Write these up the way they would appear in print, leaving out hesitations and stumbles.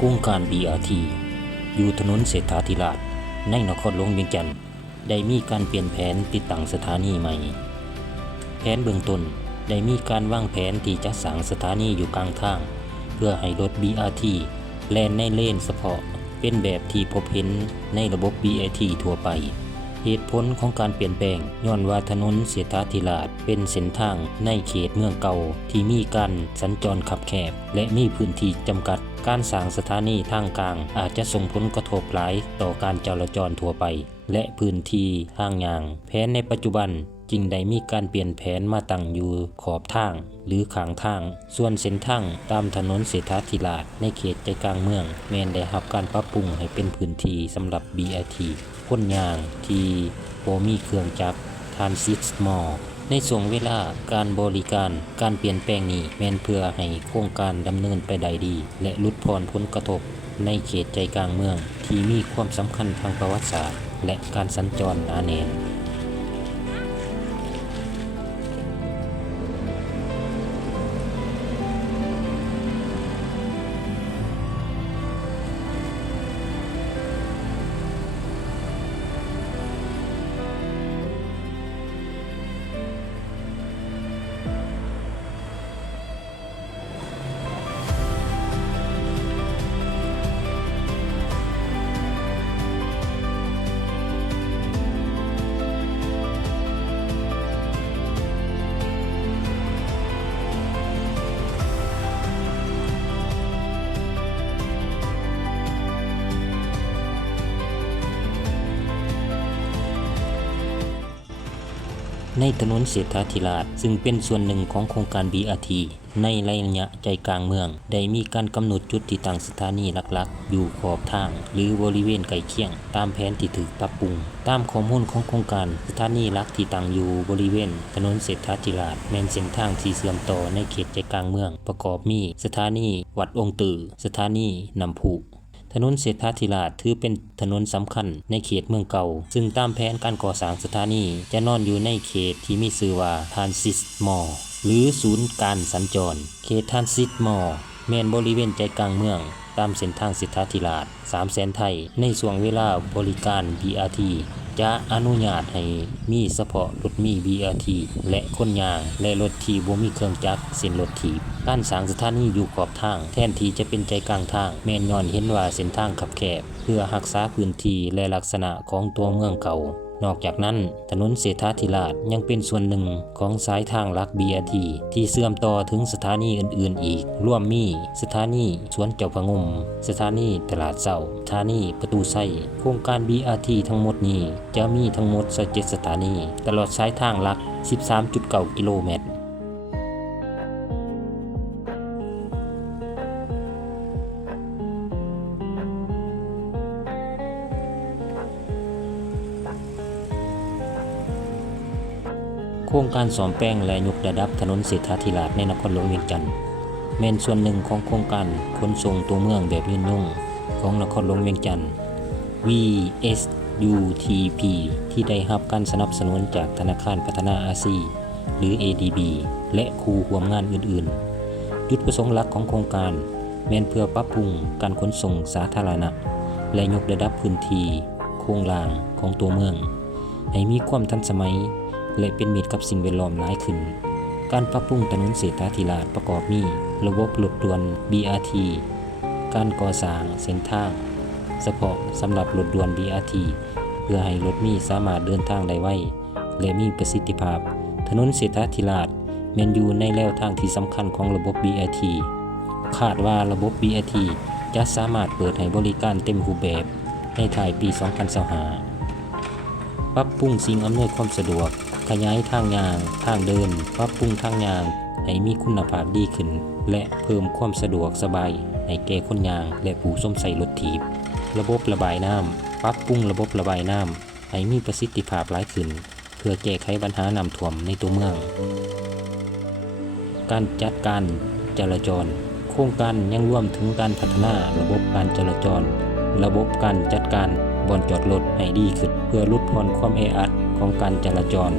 โครงการ BRT อยู่ถนนเศรษฐาธิราชในนครหลวงเวียงจันทน์ได้มีการเปลี่ยนแผนติดตั้งสถานีใหม่แผนเบื้องต้นได้มีการวางแผนที่จะสร้างสถานีอยู่กลางทางเพื่อให้รถ BRT แล่นในเลนเฉพาะเป็นแบบที่พบเห็นในระบบ BRT ทั่วไปเหตุผลของการเปลี่ยนแปลงย้อนว่าถนนเศรษฐาธิราชเป็นเส้นทางในเขตเมืองเก่าที่มีการสัญจรคับแคบและมีพื้นที่จำกัดการสร้างสถานีทางกลางอาจจะส่งผลกระทบหลายต่อการจราจรทั่วไปและพื้นที่ทางยางแผนในปัจจุบันจึงได้มีการเปลี่ยนแผนมาตั้งอยู่ขอบทางหรือข้างทางส่วนเส้นทางตามถนนเศรษฐาธิราชในเขตใจกลางเมืองแม้นได้รับการปรับปรุงให้เป็นพื้นที่สำหรับ BRT คนยางที่บ่มีเครื่องจักร Transit Small ในช่วงเวลาการบริการการเปลี่ยนแปลงนี้แม้นเพื่อให้โครงการดำเนินไปได้ดีและลดผ่อนผลกระทบในเขตใจกลางเมืองที่มีความสำคัญทางประวัติศาสตร์และการสัญจรหนาแน่นในถนนเศรษฐาธิราชซึ่งเป็นส่วนหนึ่งของโครงการ BRT ในระยะใจกลางเมืองได้มีการกำหนดจุดที่ตั้งสถานีหลักๆอยู่ขอบทางหรือบริเวณใกล้เคียงตามแผนที่ถูกปรับปรุงตามข้อมูลของโครงการสถานีหลักที่ตั้งอยู่บริเวณถนนเศรษฐาธิราชแม่นเส้นทางที่เชื่อมต่อในเขตใจกลางเมืองประกอบมีสถานีวัดองค์ตือสถานีน้ำพุถนนเศรษฐาธิราชถือเป็นถนนสำคัญในเขตเมืองเก่าซึ่งตามแผนการก่อสร้างสถานีจะนอนอยู่ในเขตที่มีชื่อว่า Transit Mall หรือศูนย์การสัญจรเขต Transit Mall แม่นบริเวณใจกลางเมืองตามเส้นทางเศรษฐาธิราช300,000 ไทยในช่วงเวลาบริการ BRT จะอนุญาตให้มีเฉพาะรถมี BRT และคนยางและรถที่บ่มีเครื่องจักรเส้นรถถีบการสร้างสถานีอยู่ขอบทางแทนที่จะเป็นใจกลางทางแม่นย้อนเห็นว่าเส้นทางคับแคบเพื่อรักษาพื้นที่และลักษณะของตัวเมืองเก่านอกจากนั้นถนนเศรษฐาธิราชยังเป็นส่วนหนึ่งของสายทางหลัก BRT ที่เชื่อมต่อถึงสถานีอื่นๆอีกรวมมีสถานีสวนเจ้าพระงมสถานีตลาดเช้าสถานีประตูไส้โครงการ BRT ทั้งหมดนี้จะมีทั้งหมด7สถานีตลอดสายทางหลัก 13.9 กิโลเมตรโครงการซ่อมแปลงและยกระดับถนนเศรษฐาธิราชในนครหลวงเวียงจันทน์แม่นส่วนหนึ่งของโครงการขนส่งตัวเมืองแบบยืนยงของนครหลวงเวียงจันทน์ VSUTP ที่ได้รับการสนับสนุนจากธนาคารพัฒนาอาซีหรือ ADB และคู่ร่วมงานอื่นๆจุดประสงค์หลักของโครงการแม่นเพื่อปรับปรุงการขนส่งสาธารณะและยกระดับพื้นที่โครงล่างของตัวเมืองให้มีความทันสมัยและเป็นมิตรกับสิ่งแวดล้อมหลายขึ้นการปรับปรุงถนนเศรษฐาธิราชประกอบมีระบบรถด่วน BRT การก่อสร้างเส้นทางเฉพาะสำหรับรถด่วน BRT เพื่อให้รถมีสามารถเดินทางได้ไวและมีประสิทธิภาพถนนเศรษฐาธิราชแม่นอยู่ในแนวทางที่สำคัญของระบบ BRT คาดว่าระบบ BRT จะสามารถเปิดให้บริการเต็มรูปแบบในท้ายปี 2025ปรับปรุงสิ่งอำนวยความสะดวกขยายทางยางทางเดินปรับปรุงทางยางให้มีคุณภาพดีขึ้นและเพิ่มความสะดวกสบายให้แก่คนยางและผู้สวมใส่รถถีบระบบระบายน้ำปรับปรุงระบบระบายน้ำให้มีประสิทธิภาพหลายขึ้นเพื่อแก้ไขปัญหาน้ำท่วมในตัวเมืองการจัดการจราจรโครงการยังรวมถึงการพัฒนาระบบการจราจรระบบการจัดการบ่อนจอดรถให้ดีขึ้นเพื่อลดผ่อนความแออัดของการจราจร ค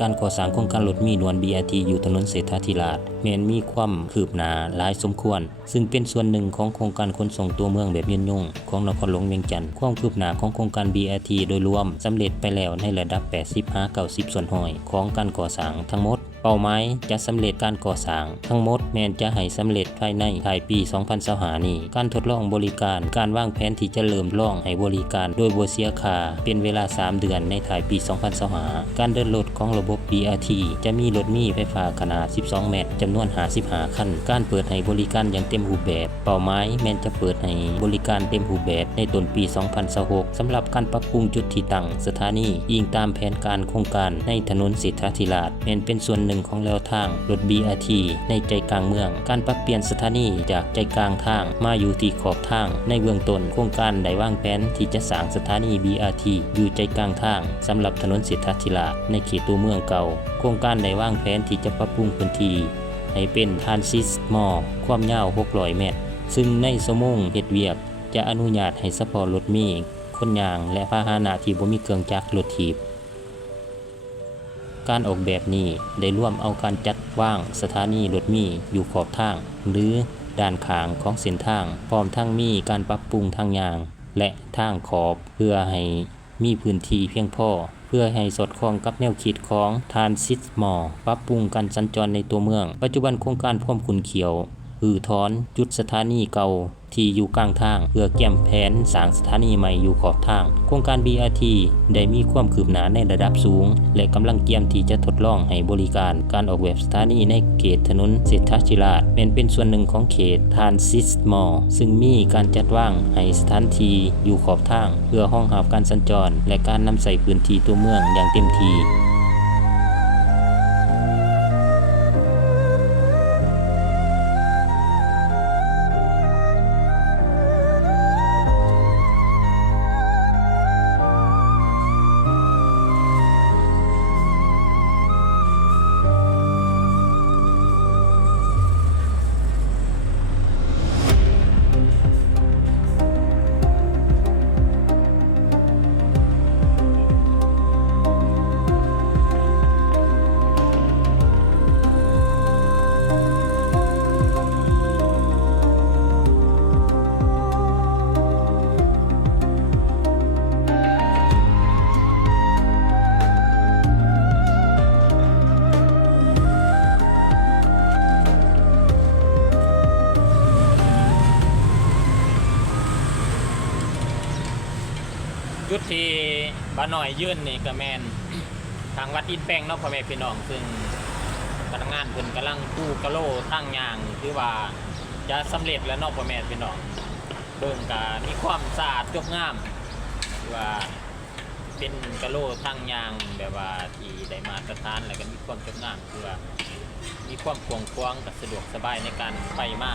การก่อสร้างโครงการรถมีนวล BRT อยู่ถนนเศรษฐาธิราชแม้นมีความคืบหน้าหลายสมควรซึ่งเป็นส่วนหนึ่งของโครงการขนส่งตัวเมืองแบบยืนยงของนครหลวงเวียงจันทน์ความคืบหน้าของโครงการ BRT โดยรวมสำเร็จไปแล้วในระดับ 80-90 ส่วนห้อยของการก่อสร้างทั้งหมดเป้าหมายจะสำเร็จการก่อสร้างทั้งหมดแม้นจะให้สำเร็จภายในปลายปี 2025 นี้การทดลองบริการการวางแผนที่จะเริ่มลองให้บริการโดยบ่เสียค่าเป็นเวลา 3 เดือนในท้ายปี 2025 การเดินรถของระบบ BRT จะมีรถมีไฟฟ้าขนาด 12 เมตรจำนวน 55 คันการเปิดให้บริการอย่างเต็มรูปแบบเป้าหมายแม้นจะเปิดให้บริการเต็มรูปแบบในต้นปี 2026 สำหรับการปรับปรุงจุดที่ตั้งสถานีอิงตามแผนการโครงการในถนนเศรษฐาธิราชแม้นเป็นส่วนหนึ่งของแนวทางรถ BRT ในใจกลางเมืองการปรับเปลี่ยนสถานีจากใจกลางทางมาอยู่ที่ขอบทางในเบื้องต้นโครงการได้วางแผนที่จะสร้างสถานี BRT อยู่ใจกลางทางสำหรับถนนเศรษฐาธิราชในเขตตัวเมืองเก่าโครงการได้วางแผนที่จะปรับปรุงพื้นที่ให้เป็นทรานซิสมอลความยาว600 เมตรซึ่งในชั่วโมงเฮ็ดเวียกจะอนุญาตให้เฉพาะรถเมล์คนย่างและพาหนะที่บ่มีเครื่องจักรรถถีบการออกแบบนี้ได้ร่วมเอาการจัดวางสถานีรถเมล์อยู่ขอบทางหรือด้านข้างของเส้นทางพร้อมทั้งมีการปรับปรุงทางย่างและทางขอบเพื่อให้มีพื้นที่เพียงพอเพื่อให้สอดคล้องกับแนวคิดของทรานซิสมอลปรับปรุงการสัญจรในตัวเมืองปัจจุบันโครงการพร้อมขุนเขียวถอนจุดสถานีเก่าที่อยู่กลางทางเพื่อแก้มแผนสร้างสถานีใหม่อยู่ขอบทางโครงการ BRT ได้มีความคืบหน้าในระดับสูงและกำลังเตรียมที่จะทดลองให้บริการการออกแบบสถานีในเขตถนนเศรษฐาธิราชเป็นส่วนหนึ่งของเขตทรานซิสมอลซึ่งมีการจัดวางให้สถานที่อยู่ขอบทางเพื่อรองรับการสัญจรและการนำใส่พื้นที่ตัวเมืองอย่างเต็มที่จุดที่บ้านหน่อยยื่นนี่ก็แมนทางวัดอินแป้งเนาะพ่อแม่พี่น้องซึ่งพนักงานเพิ่นกำลังกู้กะโหลตั้งยางคือว่าจะสำเร็จแล้วเนาะพ่อแม่พี่น้องเบิ่งก็มีความสะอาดยกงามคือว่าเป็นกะโหลตั้งยางแบบว่าที่ได้มาตรฐานแล้วก็มีความยกงามคือว่ามีความกว้างขวางกับสะดวกสบายในการไปมา